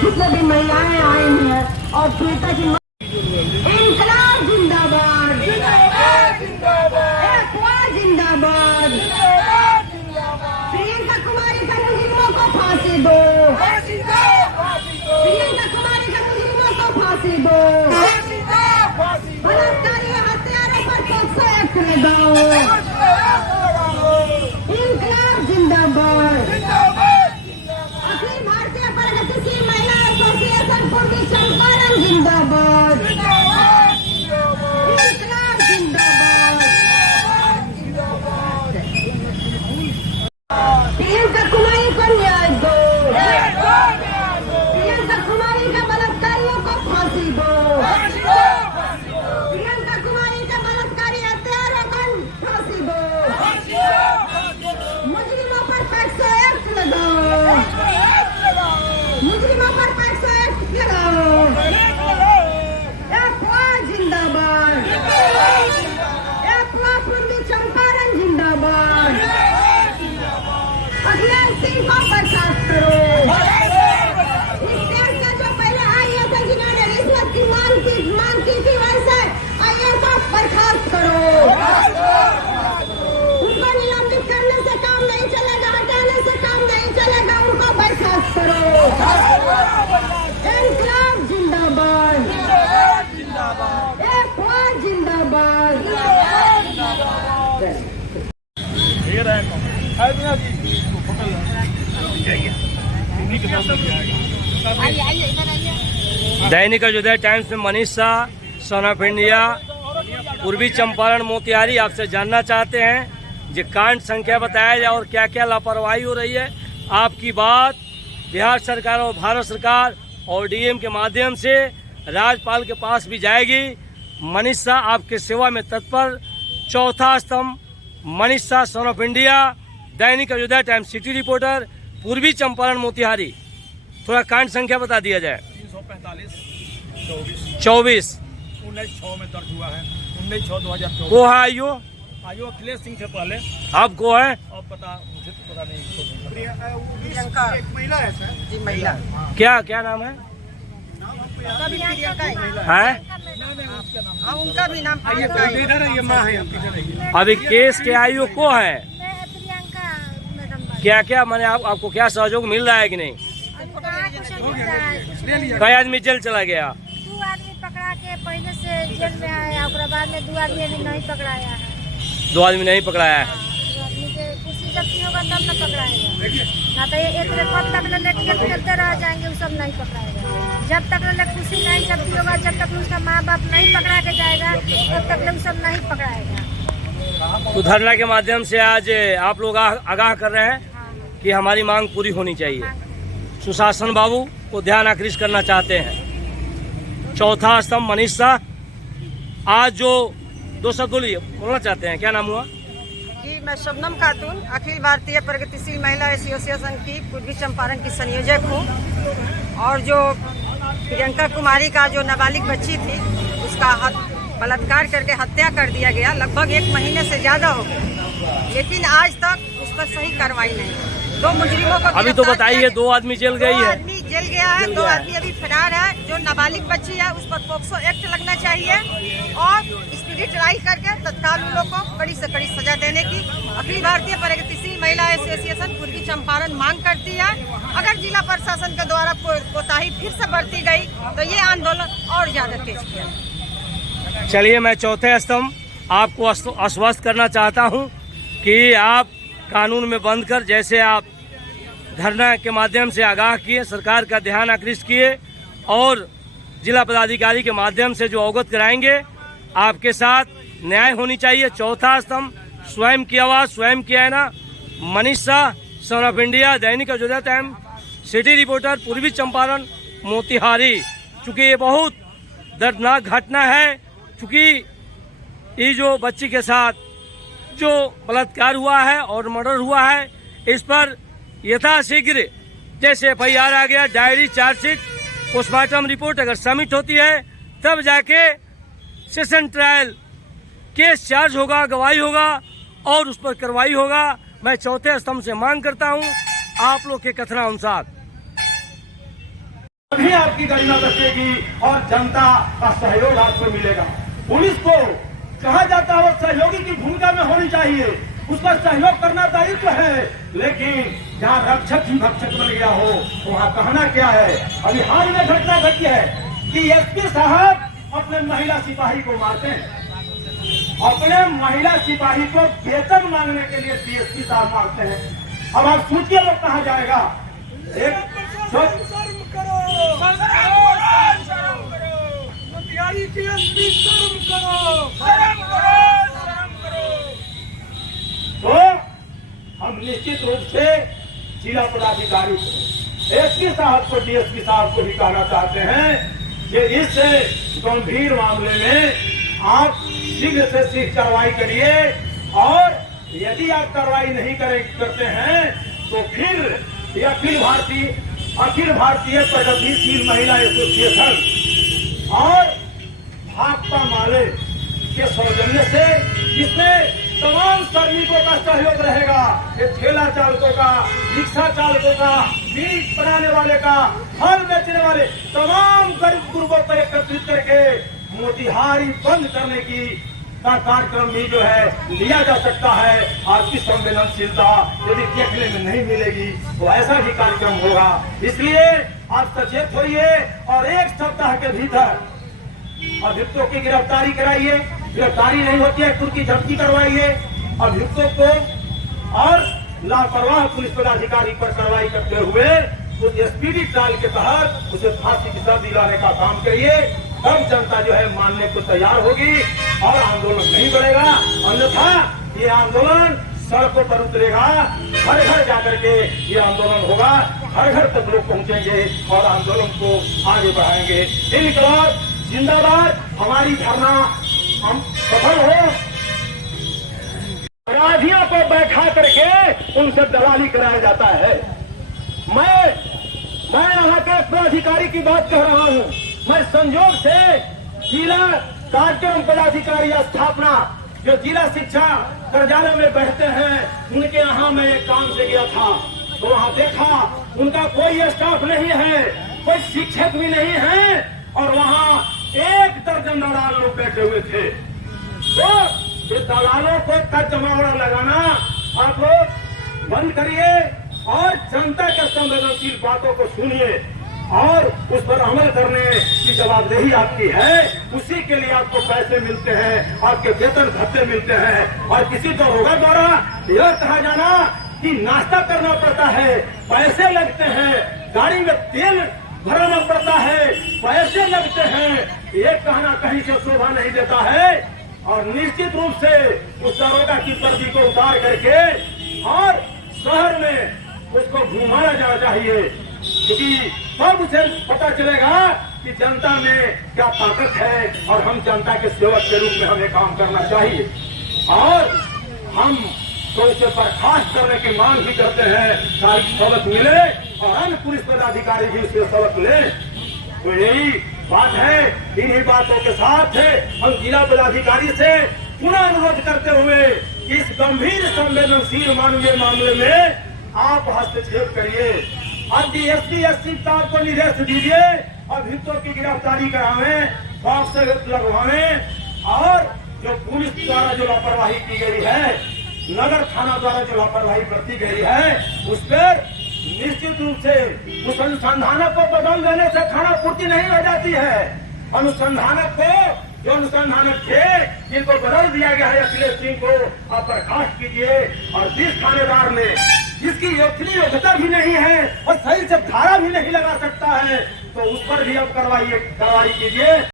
जितने भी महिलाएं आई हैं और पीड़िता की इंकलाब जिंदाबाद, जिंदाबाद, प्रियंका कुमारी का मुजरिमों को फांसी दो, प्रियंका कुमारी का मुजरिमों को फांसी दो, बलात्कारी हत्यारों पर पोक्सो एक्ट लगाओ, इंकलाब जिंदाबाद, अखिल भारतीय प्रगतिशील महिला एसोसिएशन पूर्वी चंपारण जिंदाबाद, इंकलाब जिंदाबाद, प्रियंका कुमारी को न्याय दो, प्रियंका कुमारी का बलात्कारियों को फांसी दो, प्रियंका कुमारी का बलात्कारी हत्यारों को फांसी दो, मुजरिमों पर पोक्सो एक्ट लगाओ, मुजरिमों पर पोक्सो एक्ट लगाओ, जिंदाबाद, पूर्वी चंपारण जिंदाबाद, अखिलेश सिंह को बर्खास्त करो, इस देश से जो पहले आईएएस है जिन्होंने रिश्वत की मांग की थी वैसे आईएएस को बर्खास्त करो, उनको निलंबित करने से काम नहीं चलेगा, हटाने से काम नहीं चलेगा, उनको बर्खास्त करो, इंकलाब जिंदाबाद, जिंदाबाद, दैनिक अयोध्या टाइम्स में Manish Shah, son of India, पूर्वी चंपारण मोतिहारी आपसे जानना चाहते हैं जो कांड संख्या बताया जाए और क्या क्या लापरवाही हो रही है। आपकी बात बिहार सरकार और भारत सरकार और डीएम के माध्यम से राज्यपाल के पास भी जाएगी। मनीष शाह आपके सेवा में तत्पर। चौथा स्तंभ Manish Shah, son of India, Dainik Ayodhya times, city reporter, पूर्वी चंपारण मोतिहारी। थोड़ा कांड संख्या बता दिया जाए। 345 19/6 में दर्ज हुआ है। 19/6/2024 को है आयु अखिलेश सिंह से पहले। आपको है? अब पता, मुझे तो पता नहीं। प्रियंका एक महिला है सर जी, महिला। क्या नाम है? उनका भी प्रियंका है, उनका भी नाम प्रियंका है। इधर है, ये माँ है। अभी केस के आयु को है प्रियंका मैडम। क्या मैंने आपको क्या सहयोग मिल रहा है कि नहीं? कई आदमी जेल चला गया? 2 आदमी पकड़ा के पहले से जेल में आया, उसके बाद में 2 आदमी अभी नहीं पकड़ाया है। 2 आदमी नहीं पकड़ाया है। 2 आदमी के कुर्सी जब्ती होगा तब न पकड़ाएगा, ना तो ये एक कब तक लेके खेलते रह जाएंगे, वो सब नहीं पकड़ाएगा। जब तक कुर्सी नहीं जब्ती होगा, जब तक उसका माँ बाप नहीं पकड़ा के जाएगा, तब तक वो सब नहीं पकड़ाएगा। तो धरना के माध्यम से आज आप लोग आगाह कर रहे हैं कि हमारी मांग पूरी होनी चाहिए। सुशासन बाबू को ध्यान आकृष्ट करना चाहते हैं। चौथा स्तंभ मनीष शाह, आज जो 2 शब्द बोलना चाहते हैं। क्या नाम हुआ? जी मैं शबनम खातून, अखिल भारतीय प्रगतिशील महिला एसोसिएशन की पूर्वी चंपारण की संयोजक हूँ। और जो प्रियंका कुमारी का जो नाबालिग बच्ची थी, उसका बलात्कार करके हत्या कर दिया गया, लगभग 1 महीने से ज्यादा हो गया, लेकिन आज तक उस पर सही कार्रवाई नहीं। 2 मुजरिमों को अभी तो बताइए, 2 आदमी जेल गई है। 2 आदमी जेल गया है, 2 आदमी अभी फरार है। जो नाबालिग बच्ची है उस पर पोक्सो एक्ट लगना चाहिए और स्पीडी ट्रायल करके तत्काल उन लोग को कड़ी से कड़ी सजा देने की अखिल भारतीय प्रगतिशील महिला एसोसिएशन पूर्वी चंपारण मांग करती है। अगर जिला प्रशासन के द्वारा कोताही फिर से बरती गई तो ये आंदोलन और ज्यादा तेज किया। चलिए, मैं चौथे स्तंभ आपको आश्वस्त करना चाहता हूं कि आप कानून में बंद कर, जैसे आप धरना के माध्यम से आगाह किए, सरकार का ध्यान आकृष्ट किए और जिला पदाधिकारी के माध्यम से जो अवगत कराएंगे, आपके साथ न्याय होनी चाहिए। चौथा स्तंभ स्वयं की आवाज़, स्वयं की आईना, Manish Shah, son of India, Dainik Ayodhya times, city reporter, पूर्वी चंपारण मोतिहारी। चूँकि ये बहुत दर्दनाक घटना है, चूँकि ये जो बच्ची के साथ जो बलात्कार हुआ है और मर्डर हुआ है, इस पर यथाशीघ्र जैसे FIR आ गया, डायरी, चार्जशीट, पोस्टमार्टम रिपोर्ट अगर सबमिट होती है तब जाके सेशन ट्रायल केस चार्ज होगा, गवाही होगा और उस पर कार्रवाई होगा। मैं चौथे स्तंभ से मांग करता हूं आप लोग के कथनानुसार। तभी आपकी गरिमा बचेगी और जनता का सहयोग आपको मिलेगा। पुलिस को कहा जाता है वो सहयोगी की भूमिका में होनी चाहिए, उसका सहयोग करना दायित्व है, लेकिन जहाँ रक्षक ही भक्षक बन गया हो वहाँ कहना क्या है। अभी हाल में घटना घटी है कि एसपी साहब अपने महिला सिपाही को मारते हैं, अपने महिला सिपाही को वेतन मांगने के लिए डीएसपी साहब मारते हैं। अब आप सोचिए लोग कहा जाएगा। तो हम निश्चित रूप से जिला पदाधिकारी को, एसपी साहब को, डीएसपी साहब को भी कहना चाहते हैं कि इस गंभीर मामले में आप शीघ्र से शीघ्र कार्रवाई करिए, और यदि आप कार्रवाई नहीं करते हैं तो फिर अखिल भारतीय प्रगतिशील महिला एसोसिएशन और भाकपा माले के सौजन्य से, जिसमें तमाम श्रमिकों का सहयोग रहेगा, ये ठेला चालकों का, रिक्शा चालकों का, बीज बनाने वाले का, फल बेचने वाले, तमाम गरीब गुर्बों को एकत्रित करके मोतिहारी बंद करने की का कार्यक्रम भी जो है लिया जा सकता है। आपकी संवेदनशीलता यदि देखने में नहीं मिलेगी तो ऐसा भी कार्यक्रम होगा। इसलिए आप सचेत होइए और एक सप्ताह के भीतर अभियुक्तों की गिरफ्तारी कराइए, गिरफ्तारी नहीं होती है कुर्की झपकी करवाइए, अभियुक्तों को और लापरवाह पुलिस पदाधिकारी पर कार्रवाई करते हुए उस स्पीडी ट्रायल के तहत उसे फांसी की सजा दिलाने का काम करिए। तब जनता जो है मानने को तैयार होगी और आंदोलन नहीं बढ़ेगा, अन्यथा ये आंदोलन सड़कों पर उतरेगा, घर घर जाकर के ये आंदोलन होगा, घर घर तक लोग पहुंचेंगे और आंदोलन को आगे बढ़ाएंगे। इनकलाब जिंदाबाद, हमारी धरना हम सफल हो। अपराधियों को बैठा करके उनसे दलाली कराया जाता है। मैं यहाँ के पदाधिकारी की बात कह रहा हूँ। मैं संयोग से जिला कार्यक्रम पदाधिकारी स्थापना जो जिला शिक्षा कार्यालय में बैठते हैं उनके यहाँ मैं एक काम से गया था, तो वहाँ देखा उनका कोई स्टाफ नहीं है, कोई शिक्षक भी नहीं है, और वहाँ 1 दर्जन दलाल लोग बैठे हुए थे। तो ये दलालों को कर जमावड़ा लगाना आप लोग बंद करिए और जनता के संवेदनशील बातों को सुनिए और उस पर अमल करने की जवाबदेही आपकी है। उसी के लिए आपको पैसे मिलते हैं, आपके वेतन भत्ते मिलते हैं। और किसी दरोगा द्वारा यह कहा जाना कि नाश्ता करना पड़ता है, पैसे लगते हैं, गाड़ी में तेल भराना पड़ता है, पैसे लगते हैं, ये कहना कहीं से शोभा नहीं देता है। और निश्चित रूप से उस दरोगा की वर्दी को उतार करके और शहर में उसको घुमाया जाना चाहिए, क्योंकि तब उसे पता चलेगा कि जनता में क्या ताकत है और हम जनता के सेवक के रूप में हमें काम करना चाहिए। और हम तो उसे बर्खास्त करने की मांग भी करते हैं ताकि सबक मिले और अन्य पुलिस पदाधिकारी भी उसे सबक ले। तो यही बात है। इन्हीं बातों के साथ हम जिला पदाधिकारी से पुनः अनुरोध करते हुए इस गंभीर संवेदनशील मानवीय मामले में आप हस्तक्षेप करिए। अब डीएसपी एसपी साहब को निर्देश दीजिए, अभियुक्तों की गिरफ्तारी करावें, बॉक्स लगवावें, और जो पुलिस द्वारा जो लापरवाही की गई है, नगर थाना द्वारा जो लापरवाही बरती गई है, उस पर निश्चित रूप से उस अनुसंधानक को बदल देने से थाना पूर्ति नहीं हो जाती है। अनुसंधानक को, जो अनुसंधानक थे जिनको बदल दिया गया है, अखिलेश सिंह को आप बर्खास्त कीजिए। और जिस थानेदार ने जिसकी इतनी योग्यता भी नहीं है और सही से धारा भी नहीं लगा सकता है, तो उस पर भी आप कार्रवाई कीजिए।